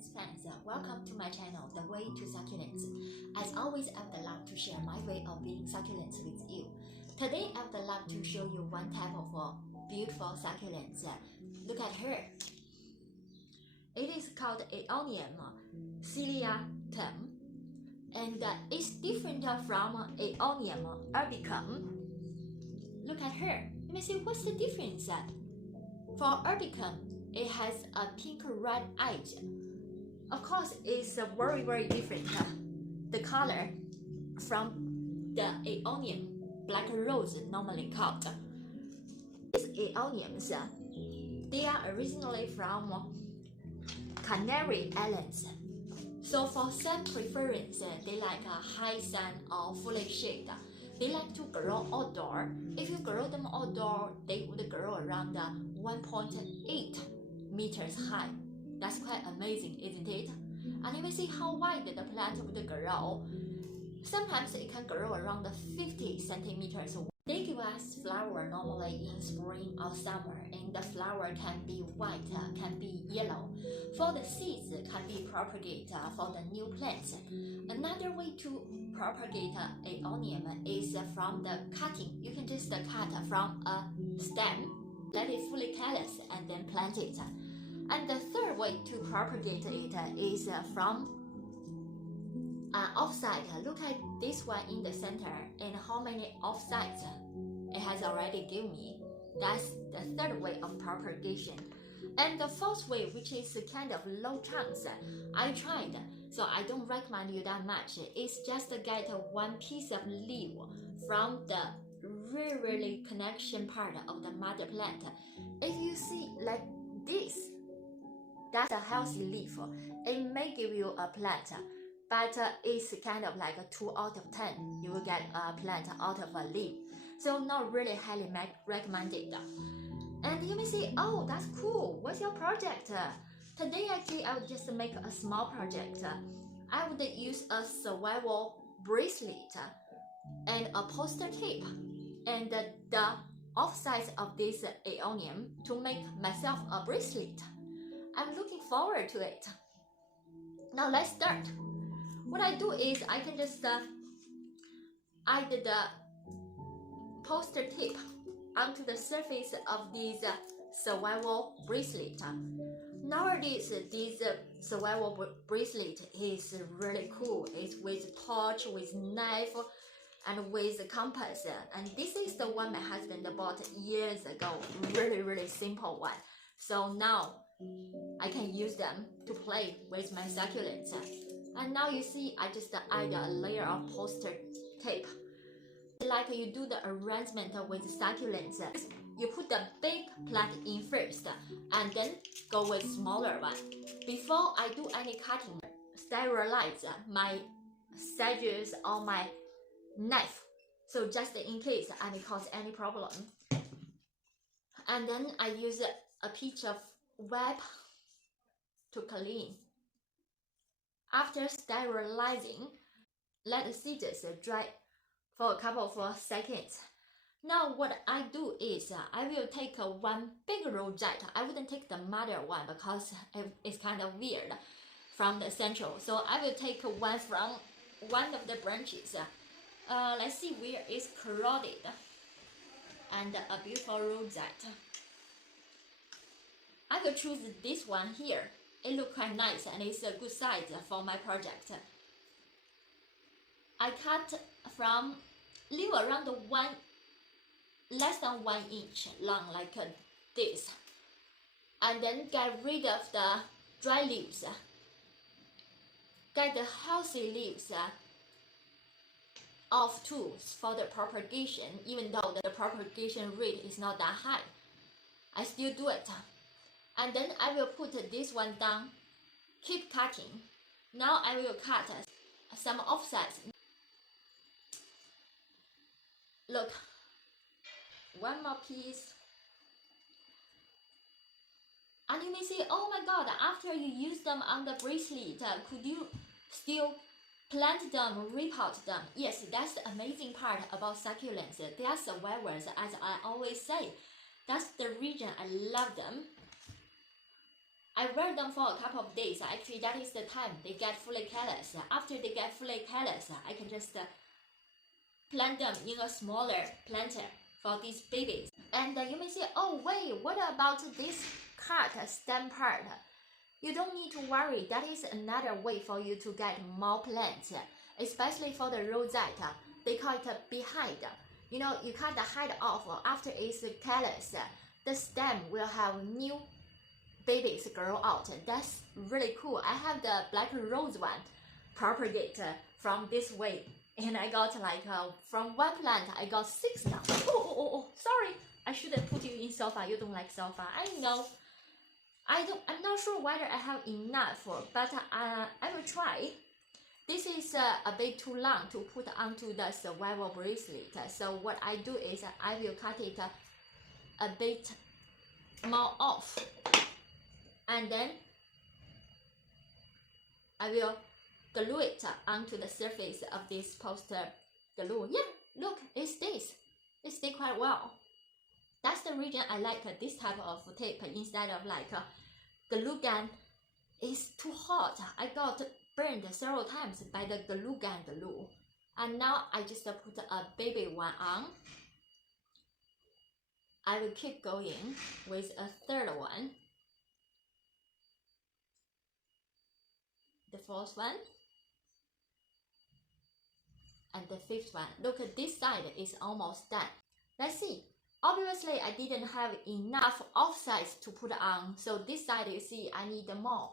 succulents fans, welcome to my channel, The Way to Succulents. As always, I would love to share my way of being succulents with you. Today, I would love to show you one type of beautiful succulents. Look at her. It is called Aeonium caliatum, and it's different from Aeonium urbicum. Look at her. Let me see what's the difference. For urbicum, it has a pink-red edge. Of course, it's very different. The color from the Aeonium, black rose normally called. These Aeoniums, they are originally from Canary Islands. So for sun preference, they like a high sun or full shade. They like to grow outdoor. If you grow them outdoor, they would grow around 1.8 meters high. That's quite amazing, isn't it? And you may see how wide the plant would grow. Sometimes it can grow around 50 centimeters. They give us flower normally in spring or summer, and the flower can be white, can be yellow. For the seeds, can be propagated for the new plants. Another way to propagate Aeonium is from the cutting. You can just cut from a stem, let it fully callus, and then plant it. And the third way to propagate it is from offside. Look at this one in the center and how many offsides it has already given me. That's the third way of propagation. And the fourth way, which is kind of low chance, I tried, so I don't recommend you that much. It's just get one piece of leaf from the really connection part of the mother plant. If you see like this, that's a healthy leaf. It may give you a plant, but it's kind of like a 2 out of 10. You will get a plant out of a leaf. So not really highly recommended. And you may say, oh, that's cool. What's your project? Today, actually, I would just make a small project. I would use a survival bracelet and a poster tape and the offsides of this Aeonium to make myself a bracelet. I'm looking forward to it. Now let's start. What I do is I can just add the poster tape onto the surface of this survival bracelet. Nowadays, this survival bracelet is really cool. It's with torch, with knife, and with compass. And this is the one my husband bought years ago. Really simple one. So now I can use them to play with my succulents. And now you see, I just add a layer of poster tape. Like you do the arrangement with succulents, you put the big plant in first and then go with smaller one. Before I do any cutting, sterilize my scissors or my knife, so just in case I may cause any problem. And then I use a piece of web to clean. After sterilizing, let the scissors dry for a couple of seconds. Now what I do is I will take one big rosette. I wouldn't take the mother one because it's kind of weird from the central. So I will take one from one of the branches. Let's see where it's crowded. And a beautiful rosette. I will choose this one here. It looks quite nice and it's a good size for my project. I cut from leave around less than 1 inch long like this, and then get rid of the dry leaves, get the healthy leaves off too for the propagation. Even though the propagation rate is not that high, I still do it. And then I will put this one down, keep cutting. Now I will cut some offsets. Look, one more piece. And you may say, oh my god, after you use them on the bracelet, could you still plant them, repot them? Yes, that's the amazing part about succulents. They are survivors, as I always say. That's the reason I love them. I wear them for a couple of days. Actually, that is the time they get fully callous. After they get fully callous, I can just plant them in a smaller planter for these babies. And you may say, oh wait, what about this cut stem part? You don't need to worry. That is another way for you to get more plants, especially for the rosette. They call it behind. You know, you cut the head off after it's callous. The stem will have new babies grow out. That's really cool. I have the black rose one propagate from this way, and I got like from one plant I got 6 now. Oh, sorry, I shouldn't put you in sofa. You don't like sofa, I know. I'm not sure whether I have enough, but I will try. This is a bit too long to put onto the survival bracelet. So what I do is I will cut it a bit more off, and then I will glue it onto the surface of this poster glue. Yeah, look, it stays. It stays quite well. That's the reason I like this type of tape instead of like glue gun. It's too hot. I got burned several times by the glue gun glue. And now I just put a baby one on. I will keep going with a third one. The fourth one. And the fifth one. Look, this side is almost done. Let's see. Obviously, I didn't have enough offsides to put on, so this side, you see, I need more.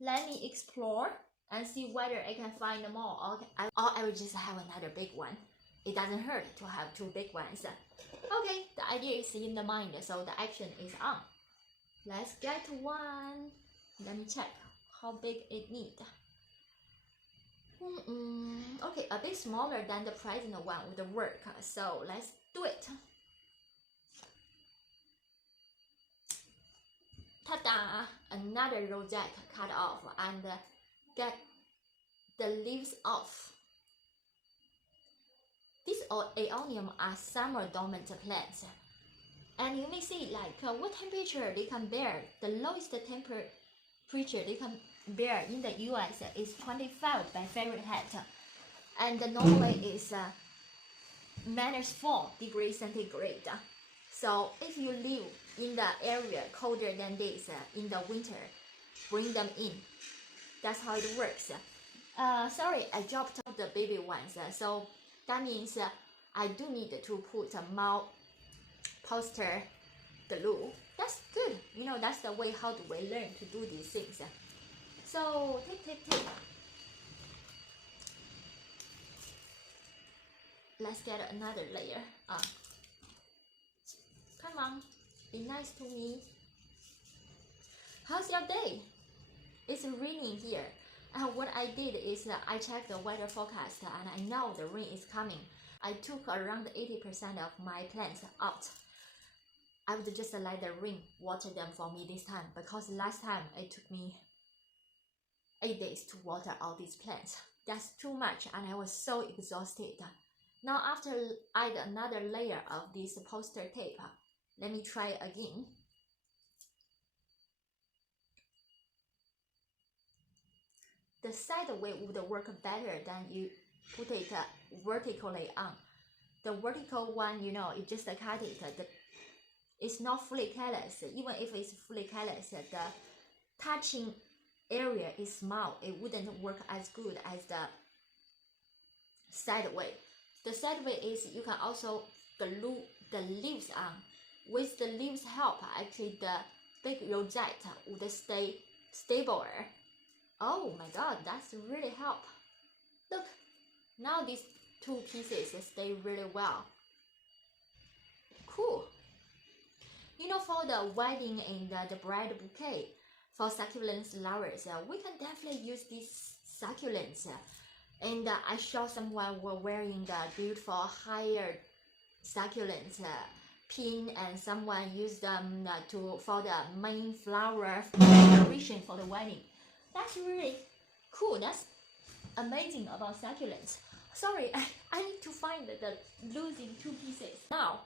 Let me explore and see whether I can find more, or I will just have another big one. It doesn't hurt to have 2 big ones. Okay, the idea is in the mind, so the action is on. Let's get one. Let me check how big it needs. Okay, a bit smaller than the present one would work, so let's do it. Ta-da! Another rosette cut off and get the leaves off. These Aeonium are summer dormant plants, and you may see like what temperature they can bear. The lowest temperature they can bear in the US is 25 by Fahrenheit, and normally is -4 degrees centigrade. So if you live in the area colder than this in the winter, bring them in. That's how it works. Sorry, I dropped out the baby ones, so that means I do need to put more poster glue. That's good. You know, that's the way how do we learn to do these things. So tape. Let's get another layer. Come on, be nice to me. How's your day? It's raining here. What I did is I checked the weather forecast and I know the rain is coming. I took around 80% of my plants out. I would just let the rain water them for me this time, because last time it took me 8 days to water all these plants. That's too much and I was so exhausted. Now after I add another layer of this poster tape, let me try again. The side way would work better than you put it vertically on. The vertical one, you know, you just cut it. It's not fully callous. Even if it's fully callous, the touching area is small. It wouldn't work as good as the side way. The side way is you can also glue the leaves on. With the leaves help, actually the big rosette would stay stabler. Oh my god, that's really help. Look, now these 2 pieces stay really well. Cool. You know, for the wedding and the bride bouquet, for succulents lovers, we can definitely use these succulents. And I saw someone were wearing the beautiful higher succulents pin, and someone used them for the main flower decoration for the wedding. That's really cool. That's amazing about succulents. Sorry, I need to find the losing 2 pieces. Now,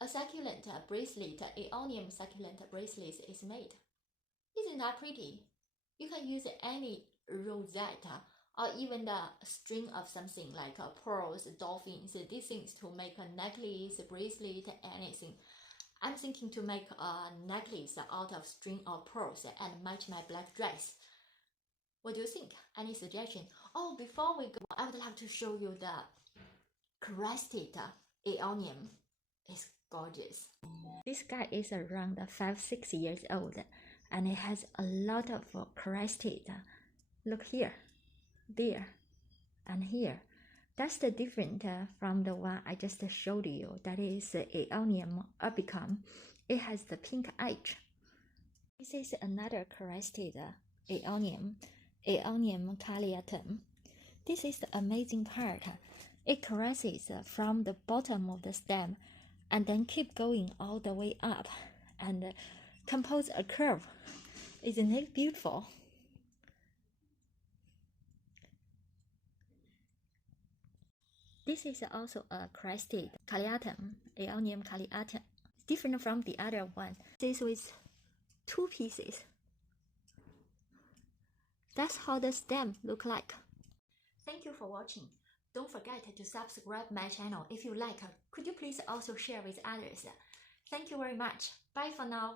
a succulent bracelet, Aeonium succulent bracelet is made. Isn't that pretty? You can use any rosette or even the string of something like pearls, dolphins, these things to make a necklace, bracelet, anything. I'm thinking to make a necklace out of string or pearls and match my black dress. What do you think? Any suggestion? Oh, before we go, I would like to show you the crested Aeonium. It's gorgeous. This guy is around 5-6 years old and it has a lot of crested. Look here, there, and here. That's the different from the one I just showed you. That is Aeonium urbicum. It has the pink edge. This is another crested Aeonium caliatum. This is the amazing part. It caresses from the bottom of the stem and then keep going all the way up and compose a curve. Isn't it beautiful? This is also a crested caliatum, Aeonium caliatum. It's different from the other one. This with 2 pieces. That's how the stem look like. Thank you for watching. Don't forget to subscribe my channel if you like. Could you please also share with others? Thank you very much. Bye for now.